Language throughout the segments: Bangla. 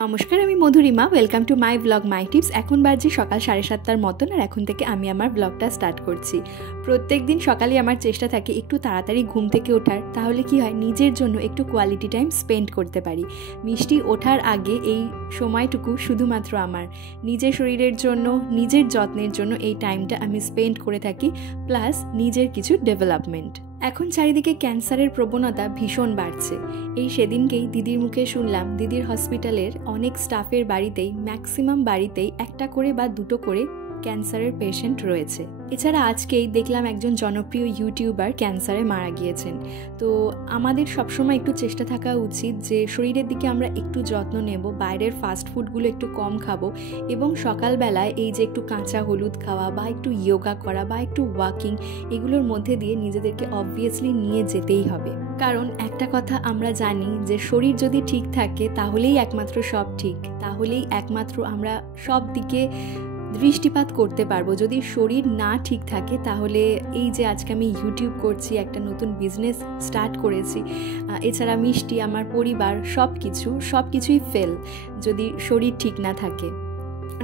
নমস্কার, আমি Madhurima. Welcome to my blog my tips. এখন বাজে সকাল 7:30টার মতন, আর এখন থেকে আমি আমার ব্লগটা স্টার্ট করছি। প্রত্যেক দিন সকালে আমার চেষ্টা থাকে একটু তাড়াতাড়ি ঘুম থেকে ওঠার, তাহলে কি হয় নিজের জন্য একটু কোয়ালিটি টাইম স্পেন্ড করতে পারি। মিষ্টি ওঠার আগে এই সময়টুকু শুধুমাত্র আমার নিজের শরীরের জন্য, নিজের যত্নের জন্য এই টাইমটা আমি স্পেন্ড করে থাকি, প্লাস নিজের কিছু ডেভেলপমেন্ট। এখন চারিদিকে ক্যান্সারের প্রবণতা ভীষণ বাড়ছে। এই সেদিনকেই দিদির মুখে শুনলাম দিদির হসপিটালের অনেক স্টাফের বাড়িতেই, ম্যাক্সিমাম বাড়িতেই একটা করে বা দুটো করে ক্যান্সারের পেশেন্ট রয়েছে। এছাড়া আজকেই দেখলাম একজন জনপ্রিয় ইউটিউবার ক্যান্সারে মারা গিয়েছেন। তো আমাদের সবসময় একটু চেষ্টা থাকা উচিত যে শরীরের দিকে আমরা একটু যত্ন নেব, বাইরের ফাস্ট ফুডগুলো একটু কম খাবো, এবং সকালবেলায় এই যে একটু কাঁচা হলুদ খাওয়া বা একটু ইয়োগা করা বা একটু ওয়াকিং, এগুলোর মধ্যে দিয়ে নিজেদেরকে অবভিয়াসলি নিয়ে যেতেই হবে। কারণ একটা কথা আমরা জানি যে শরীর যদি ঠিক থাকে তাহলেই একমাত্র সব ঠিক, তাহলেই একমাত্র আমরা সব দিকে দৃষ্টিপাত করতে পারবো। যদি শরীর না ঠিক থাকে তাহলে এই যে আজকে আমি ইউটিউব করছি, একটা নতুন বিজনেস স্টার্ট করেছি, এছাড়া মিষ্টি, আমার পরিবার, সব কিছুই ফেল যদি শরীর ঠিক না থাকে।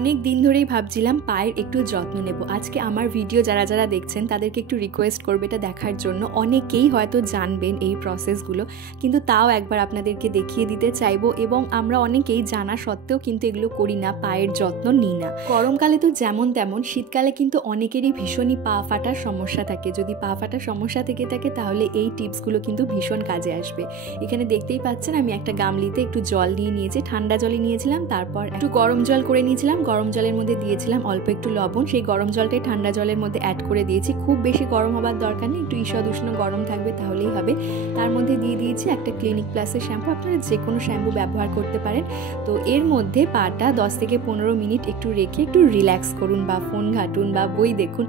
অনেক দিন ধরেই ভাবছিলাম পায়ের একটু যত্ন নেব। আজকে আমার ভিডিও যারা যারা দেখছেন তাদেরকে একটু রিকোয়েস্ট করবে এটা দেখার জন্য। অনেকেই হয়তো জানবেন এই প্রসেসগুলো, কিন্তু তাও একবার আপনাদেরকে দেখিয়ে দিতে চাইবো। এবং আমরা অনেকেই জানা সত্ত্বেও কিন্তু এগুলো করি না, পায়ের যত্ন নিই না। গরমকালে তো যেমন তেমন, শীতকালে কিন্তু অনেকেরই ভীষণই পা ফাটার সমস্যা থাকে। যদি পা ফাটার সমস্যা থেকে থাকে তাহলে এই টিপসগুলো কিন্তু ভীষণ কাজে আসবে। এখানে দেখতেই পাচ্ছেন আমি একটা গামলিতে একটু জল নিয়ে নিয়েছি, ঠান্ডা জলই নিয়েছিলাম, তারপর একটু গরম জল করে নিয়েছিলাম। গরম জলের মধ্যে দিয়েছিলাম অল্প একটু লবণ, সেই গরম জলটাই ঠান্ডা জলের মধ্যে অ্যাড করে দিয়েছি। খুব বেশি গরম হবার দরকার নেই, একটু ঈষৎ উষ্ণ গরম থাকবে তাহলেই হবে। তার মধ্যে দিয়ে দিয়েছি একটা ক্লিনিক প্লাসের শ্যাম্পু, আপনারা যে কোনো শ্যাম্পু ব্যবহার করতে পারেন। তো এর মধ্যে পাটা 10 থেকে 15 মিনিট একটু রেখে একটু রিল্যাক্স করুন, বা ফোন ঘাটুন বা বই দেখুন,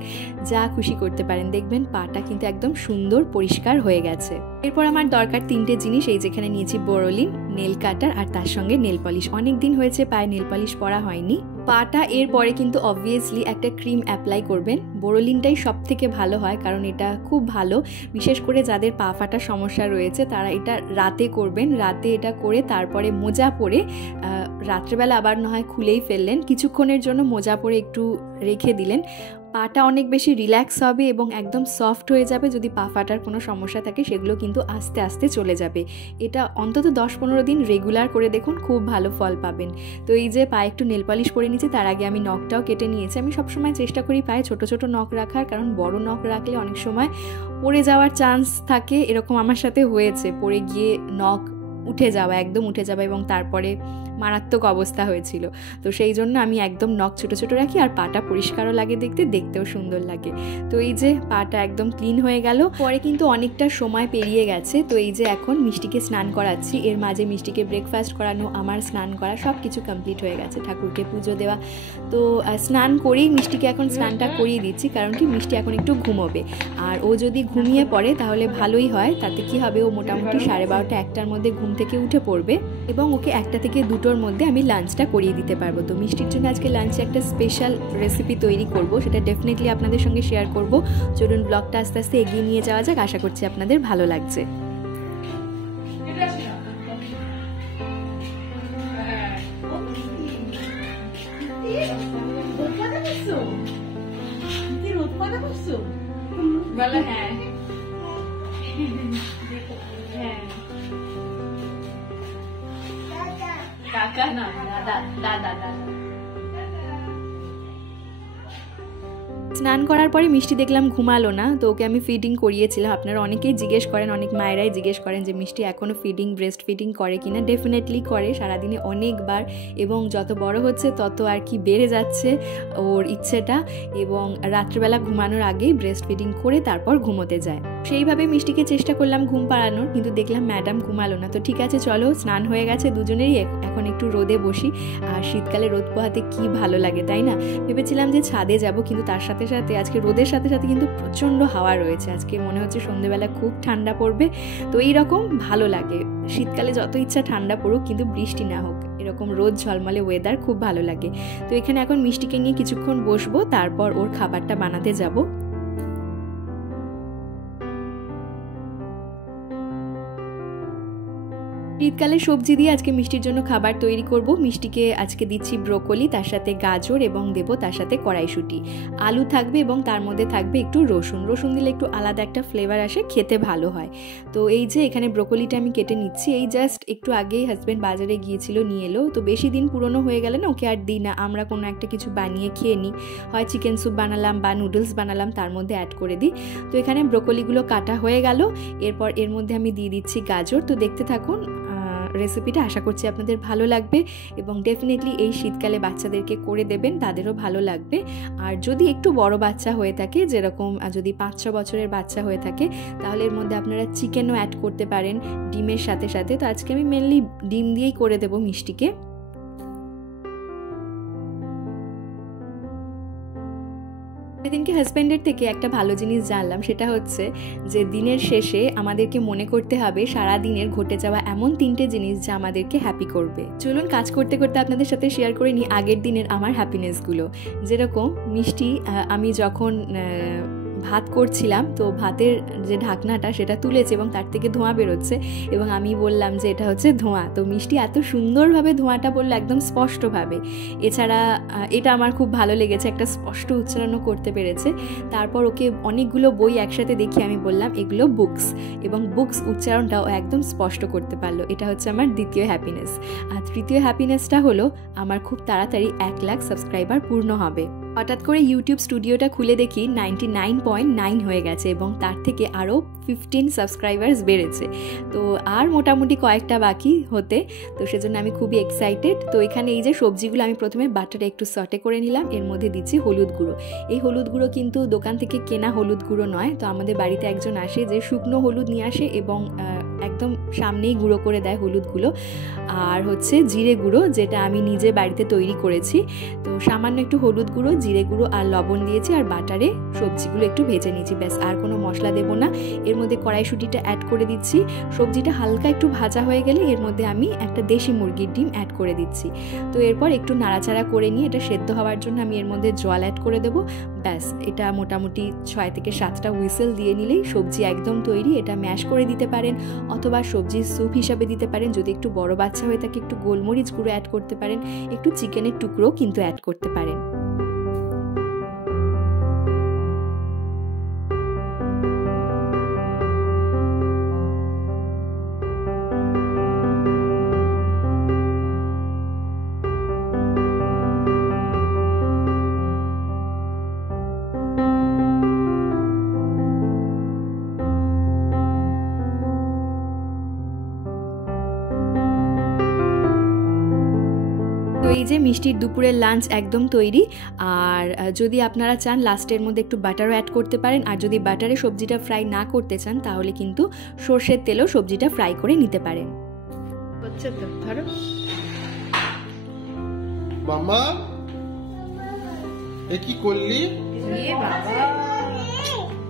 যা খুশি করতে পারেন। দেখবেন পাটা কিন্তু একদম সুন্দর পরিষ্কার হয়ে গেছে। এরপর আমার দরকার 3টে জিনিস। এই যেখানে নিয়েছি বোরোলিন, নেল কাটার, আর তার সঙ্গে নেল পলিশ। অনেক দিন হয়েছে পায়ে নেল পলিশ পরা হয়নি। পাটা এরপরে কিন্তু অবভিয়াসলি একটা ক্রিম অ্যাপ্লাই করবেন। বোরোলিনটাই সব থেকে ভালো হয়, কারণ এটা খুব ভালো। বিশেষ করে যাদের পা ফাটার সমস্যা রয়েছে তারা এটা রাতে করবেন। রাতে এটা করে তারপরে মোজা পরে, রাত্রেবেলা আবার না হয় খুলেই ফেললেন, কিছুক্ষণের জন্য মোজা পরে একটু রেখে দিলেন। পাটা অনেক বেশি রিল্যাক্স হবে এবং একদম সফট হয়ে যাবে। যদি পা ফাটার কোনো সমস্যা থাকে সেগুলো কিন্তু আস্তে আস্তে চলে যাবে। এটা অন্তত 10-15 দিন রেগুলার করে দেখুন, খুব ভালো ফল পাবেন। তো এই যে পায়ে একটু নেল পলিশ পরে নিয়েছি, তার আগে আমি নখটাও কেটে নিয়েছি। আমি সবসময় চেষ্টা করি পায়ে ছোট ছোট নখ রাখার, কারণ বড় নখ রাখলে অনেক সময় পড়ে যাওয়ার চান্স থাকে। এরকম আমার সাথে হয়েছে, পড়ে গিয়ে নখ উঠে যাওয়া, একদম উঠে যাওয়া, এবং তারপরে মারাত্মক অবস্থা হয়েছিল। তো সেই জন্য আমি একদম নখ ছোট ছোট রাখি, আর পাটা পরিষ্কারও লাগে দেখতেও সুন্দর লাগে। তো এই যে পাটা একদম ক্লিন হয়ে গেল। পরে কিন্তু অনেকটা সময় পেরিয়ে গেছে। তো এই যে এখন মিষ্টিকে স্নান করাচ্ছি। এর মাঝে মিষ্টিকে ব্রেকফাস্ট করানো, আমার স্নান করা, সব কিছু কমপ্লিট হয়ে গেছে, ঠাকুরকে পুজো দেওয়া। তো স্নান করেই মিষ্টিকে এখন স্নানটা করিয়ে দিচ্ছি, কারণ কি মিষ্টি এখন একটু ঘুমোবে। আর ও যদি ঘুমিয়ে পড়ে তাহলে ভালোই হয়। তাতে কি হবে, ও মোটামুটি 12:30-1টার মধ্যে ঘুম থেকে উঠে পড়বে, এবং ওকে 1টা থেকে 2টোর মধ্যে আমি লাঞ্চটা করিয়ে দিতে পারবো। তো মিষ্টির জন্য আজকে লাঞ্চে একটা স্পেশাল রেসিপি তৈরি করব, সেটা ডেফিনেটলি আপনাদের সঙ্গে শেয়ার করব। চলুন ব্লগটা আস্তে আস্তে এগিয়ে নিয়ে যাওয়া যাক। আশা করছি আপনাদের ভালো লাগছে। কাকা না, দাদা দাদা দাদা। স্নান করার পরে মিষ্টি দেখলাম ঘুমালো না, তো ওকে আমি ফিডিং করিয়েছিলাম। আপনারা অনেকেই জিজ্ঞেস করেন, অনেক মায়েরাই জিজ্ঞেস করেন যে মিষ্টি এখনও ব্রেস্ট ফিডিং করে কিনা। ডেফিনেটলি করে, সারাদিনে অনেকবার, এবং যত বড় হচ্ছে তত আর কি বেড়ে যাচ্ছে ওর ইচ্ছেটা, এবং রাত্রিবেলা ঘুমানোর আগেই ব্রেস্ট ফিডিং করে তারপর ঘুমোতে যায়। সেইভাবে মিষ্টিকে চেষ্টা করলাম ঘুম পাড়ানোর, কিন্তু দেখলাম ম্যাডাম ঘুমালো না। তো ঠিক আছে, চলো, স্নান হয়ে গেছে দুজনেরই, এখন একটু রোদে বসি। আর শীতকালে রোদ পোহাতে কি ভালো লাগে, তাই না? ভেবেছিলাম যে ছাদে যাব, কিন্তু তার সাথে সাথে আজকে রোদের সাথে সাথে কিন্তু প্রচণ্ড হাওয়া রয়েছে। আজকে মনে হচ্ছে সন্ধ্যেবেলা খুব ঠান্ডা পড়বে। তো এইরকম ভালো লাগে, শীতকালে যত ইচ্ছা ঠান্ডা পড়ুক কিন্তু বৃষ্টি না হোক, এরকম রোদ ঝলমলে ওয়েদার খুব ভালো লাগে। তো এখানে এখন মিষ্টিকে নিয়ে কিছুক্ষণ বসবো, তারপর ওর খাবারটা বানাতে যাব। শীতকালে সবজি দিয়ে আজকে মিষ্টির জন্য খাবার তৈরি করব। মিষ্টিকে আজকে দিচ্ছি ব্রোকলি, তার সাথে গাজর এবং দেব তার সাথে কড়াইশুঁটি। আলু থাকবে এবং তার মধ্যে থাকবে একটু রসুন দিলে একটু আলাদা একটা ফ্লেভার আসে, খেতে ভালো হয়। তো এই যে এখানে ব্রোকলিটা আমি কেটে নিচ্ছি। এই জাস্ট একটু আগেই হাজব্যান্ড বাজারে গিয়েছিল, নিয়ে এলো। তো বেশি দিন পুরনো হয়ে গেলে না ওকে আর দিই না, আমরা কোনো একটা কিছু বানিয়ে খেয়ে নিই, হয় চিকেন স্যুপ বানালাম বা নুডলস বানালাম, তার মধ্যে অ্যাড করে দিই। তো এখানে ব্রোকলিগুলো কাটা হয়ে গেল। এরপর এর মধ্যে আমি দিয়ে দিচ্ছি গাজর। তো দেখতে থাকুন রেসিপিটা, আশা করছি আপনাদের ভালো লাগবে এবং ডেফিনেটলি এই শীতকালে বাচ্চাদেরকে করে দেবেন, তাদেরও ভালো লাগবে। আর যদি একটু বড় বাচ্চা হয়ে থাকে, যেরকম যদি 5-6 বছরের বাচ্চা হয়ে থাকে, তাহলে এর মধ্যে আপনারা চিকেনও অ্যাড করতে পারেন ডিমের সাথে সাথে। তো আজকে আমি মেনলি ডিম দিয়েই করে দেবো মিষ্টিকে। সেদিনকে হাজব্যান্ডের থেকে একটা ভালো জিনিস জানলাম, সেটা হচ্ছে যে দিনের শেষে আমাদেরকে মনে করতে হবে সারা দিনের ঘটে যাওয়া এমন 3টে জিনিস যা আমাদেরকে হ্যাপি করবে। চলুন কাজ করতে করতে আপনাদের সাথে শেয়ার করে নিই আগের দিনের আমার হ্যাপিনেসগুলো। যেরকম মিষ্টি, আমি যখন ভাত করছিলাম, তো ভাতের যে ঢাকনাটা সেটা তুলেছে এবং তার থেকে ধোঁয়া বেরোচ্ছে এবং আমি বললাম যে এটা হচ্ছে ধোঁয়া। তো মিষ্টি এত সুন্দরভাবে ধোঁয়াটা বললো, একদম স্পষ্টভাবে। এছাড়া এটা আমার খুব ভালো লেগেছে, একটা স্পষ্ট উচ্চারণও করতে পেরেছে। তারপর ওকে অনেকগুলো বই একসাথে দেখি, আমি বললাম এগুলো বুকস, এবং বুকস উচ্চারণটাও একদম স্পষ্ট করতে পারলো। এটা হচ্ছে আমার দ্বিতীয় হ্যাপিনেস। আর তৃতীয় হ্যাপিনেসটা হলো আমার খুব তাড়াতাড়ি 1 লাখ সাবস্ক্রাইবার পূর্ণ হবে। হঠাৎ করে ইউটিউব স্টুডিওটা খুলে দেখি 99.9 হয়ে গেছে এবং তার থেকে আরও 15 সাবস্ক্রাইবার্স বেড়েছে। তো আর মোটামুটি কয়েকটা বাকি হতে, তো সেজন্য আমি খুবই এক্সাইটেড। তো এখানে এই যে সবজিগুলো আমি প্রথমে বাটারে একটু সটে করে নিলাম, এর মধ্যে দিচ্ছি হলুদ গুঁড়ো। এই হলুদ গুঁড়ো কিন্তু দোকান থেকে কেনা হলুদ গুঁড়ো নয়। তো আমাদের বাড়িতে একজন আসে যে শুকনো হলুদ নিয়ে আসে এবং একদম সামনেই গুঁড়ো করে দেয় হলুদগুলো। আর হচ্ছে জিরে গুঁড়ো, যেটা আমি নিজে বাড়িতে তৈরি করেছি। তো সামান্য একটু হলুদ গুঁড়ো, জিরে গুঁড়ো আর লবণ দিয়েছি, আর বাটারে সবজিগুলো একটু ভেজে নিয়েছি, ব্যাস। আর কোনো মশলা দেবো না। এর মধ্যে কড়াইশুঁটিটা অ্যাড করে দিচ্ছি। সবজিটা হালকা একটু ভাজা হয়ে গেলে এর মধ্যে আমি একটা দেশি মুরগির ডিম অ্যাড করে দিচ্ছি। তো এরপর একটু নাড়াচাড়া করে নিয়ে এটা সেদ্ধ হওয়ার জন্য আমি এর মধ্যে জল অ্যাড করে দেবো, ব্যাস। এটা মোটামুটি 6 থেকে 7টা হুইসেল দিয়ে নিলেই সবজি একদম তৈরি। এটা ম্যাশ করে দিতে পারেন অথবা সবজির স্যুপ হিসাবে দিতে পারেন। যদি একটু বড় বাচ্চা হয়ে থাকে একটু গোলমরিচ গুঁড়ো অ্যাড করতে পারেন, একটু চিকেনের টুকরো কিন্তু অ্যাড করতে পারেন। তো এই যে মিষ্টির দুপুরের লাঞ্চ একদম তৈরি। আর যদি আপনারা চান লাস্টের মধ্যে একটু বাটারও অ্যাড করতে পারেন, আর যদি বাটারে সবজিটা ফ্রাই না করতে চান তাহলে কিন্তু সর্ষের তেলেও সবজিটা ফ্রাই করে নিতে পারেন। হচ্ছে তো ধরো মাম্মা, এ কি করলি?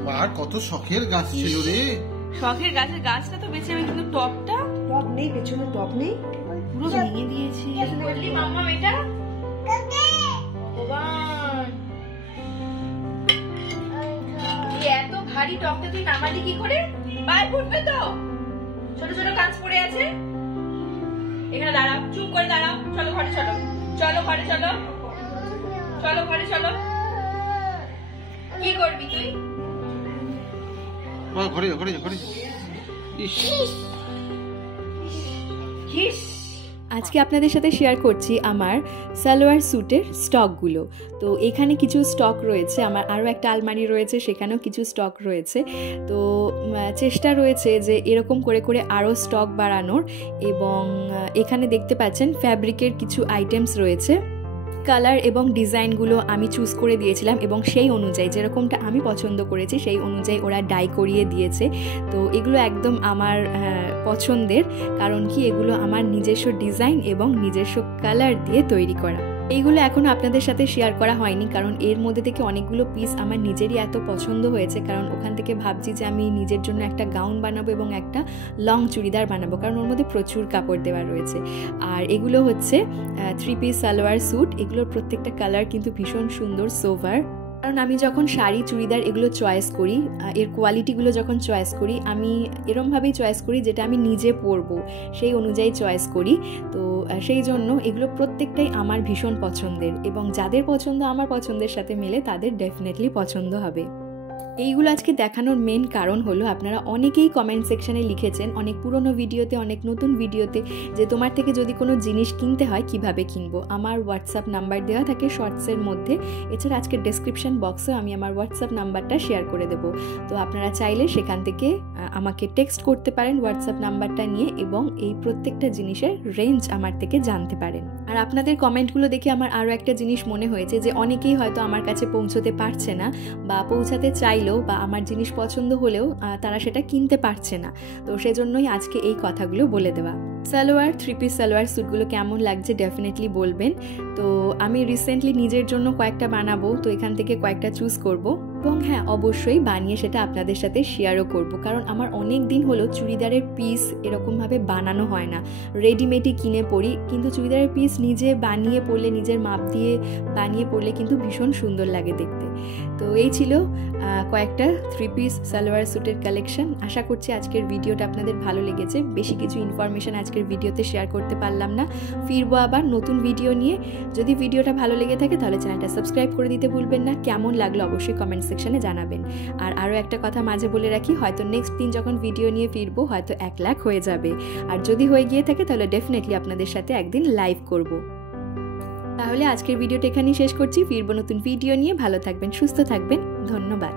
মার কত শখের গাছ ছিল রে। শখের গাছের গাছটা তো বেঁচে, আমি কিন্তু টপটা টপ নেই, পেছনে টপ নেই, পুরো ভেঙে দিয়েছি। বললি মাম্মা এটা এত ভারী টপটা তুই নামালি কি করে? পায়ে ফুটবে তো, ছোট ছোট কাঁচ পড়ে আছে। এখানে দাঁড়াও, চুপ করে দাঁড়াও। চলো ঘরে চলো, চলো ঘরে চলো, চলো ঘরে চলো। কি করবি তুই? ঘরে ঘরে ঘরে। আজকে আপনাদের সাথে শেয়ার করছি আমার সালোয়ার স্যুটের স্টকগুলো। তো এখানে কিছু স্টক রয়েছে, আমার আরও একটা আলমারি রয়েছে, সেখানেও কিছু স্টক রয়েছে। তো চেষ্টা রয়েছে যে এরকম করে করে আরও স্টক বাড়ানোর। এবং এখানে দেখতে পাচ্ছেন ফ্যাব্রিকের কিছু আইটেমস রয়েছে। কালার এবং ডিজাইনগুলো আমি চুজ করে দিয়েছিলাম এবং সেই অনুযায়ী যেরকমটা আমি পছন্দ করেছি সেই অনুযায়ী ওরা ডাই করিয়ে দিয়েছে। তো এগুলো একদম আমার পছন্দের, কারণ কি এগুলো আমার নিজস্ব ডিজাইন এবং নিজস্ব কালার দিয়ে তৈরি করা। এইগুলো এখনও আপনাদের সাথে শেয়ার করা হয়নি, কারণ এর মধ্যে থেকে অনেকগুলো পিস আমার নিজেরই এত পছন্দ হয়েছে, কারণ ওখান থেকে ভাবছি যে আমি নিজের জন্য একটা গাউন বানাবো এবং একটা লং চুড়িদার বানাবো, কারণ ওর মধ্যে প্রচুর কাপড় দেওয়া রয়েছে। আর এগুলো হচ্ছে 3 পিস সালোয়ার স্যুট। এগুলোর প্রত্যেকটা কালার কিন্তু ভীষণ সুন্দর সোভার। কারণ আমি যখন শাড়ি চুড়িদার এগুলো চয়েস করি, এর কোয়ালিটিগুলো যখন চয়েস করি, আমি এরমভাবেই চয়েস করি যেটা আমি নিজে পরবো সেই অনুযায়ী চয়েস করি। তো সেই জন্য এগুলো প্রত্যেকটাই আমার ভীষণ পছন্দের, এবং যাদের পছন্দ আমার পছন্দের সাথে মেলে তাদের ডেফিনেটলি পছন্দ হবে। এইগুলো আজকে দেখানোর মেন কারণ হলো, আপনারা অনেকেই কমেন্ট সেকশানে লিখেছেন, অনেক পুরনো ভিডিওতে, অনেক নতুন ভিডিওতে, যে তোমার থেকে যদি কোনো জিনিস কিনতে হয় কিভাবে কিনবো। আমার হোয়াটসঅ্যাপ নাম্বার দেওয়া থাকে শর্টসের মধ্যে, এছাড়া আজকে ডেসক্রিপশন বক্সে আমি আমার হোয়াটসঅ্যাপ নাম্বারটা শেয়ার করে দেবো। তো আপনারা চাইলে সেখান থেকে আমাকে টেক্সট করতে পারেন হোয়াটসঅ্যাপ নাম্বারটা নিয়ে, এবং এই প্রত্যেকটা জিনিসের রেঞ্জ আমার থেকে জানতে পারেন। আর আপনাদের কমেন্টগুলো দেখে আমার আরও একটা জিনিস মনে হয়েছে, যে অনেকেই হয়তো আমার কাছে পৌঁছতে পারছে না, বা পৌঁছাতে চাইলেও বা আমার জিনিস পছন্দ হলেও তারা সেটা কিনতে পারছে না। তো সেজন্যই আজকে এই কথাগুলো বলে দেওয়া। সালোয়ার, 3 পিস সালোয়ার স্যুটগুলো কেমন লাগছে ডেফিনেটলি বলবেন। তো আমি রিসেন্টলি নিজের জন্য কয়েকটা বানাবো, তো এখান থেকে কয়েকটা চুজ করব, এবং হ্যাঁ অবশ্যই বানিয়ে সেটা আপনাদের সাথে শেয়ারও করব। কারণ আমার অনেক দিন হলো চুড়িদারের পিস এরকমভাবে বানানো হয় না, রেডিমেডই কিনে পরি, কিন্তু চুড়িদারের পিস নিজে বানিয়ে পরলে, নিজের মাপ দিয়ে বানিয়ে পরলে কিন্তু ভীষণ সুন্দর লাগে দেখতে। তো এই ছিল কয়েকটা 3 পিস সালোয়ার স্যুটের কালেকশন। আশা করছি আজকের ভিডিওটা আপনাদের ভালো লেগেছে। বেশি কিছু ইনফরমেশন আজকের ভিডিওতে শেয়ার করতে পারলাম না, ফিরবো আবার নতুন ভিডিও নিয়ে। যদি ভিডিওটা ভালো লেগে থাকে তাহলে চ্যানেলটা সাবস্ক্রাইব করে দিতে ভুলবেন না। কেমন লাগলো অবশ্যই কমেন্ট সেকশনে জানাবেন। আর আরও একটা কথা মাঝে বলে রাখি, হয়তো নেক্সট দিন যখন ভিডিও নিয়ে ফিরবো হয়তো 1 লাখ হয়ে যাবে, আর যদি হয়ে গিয়ে থাকে তাহলে ডেফিনেটলি আপনাদের সাথে একদিন লাইভ করব। তাহলে আজকের ভিডিওটা এখানেই শেষ করছি, ফিরবো নতুন ভিডিও নিয়ে। ভালো থাকবেন, সুস্থ থাকবেন, ধন্যবাদ।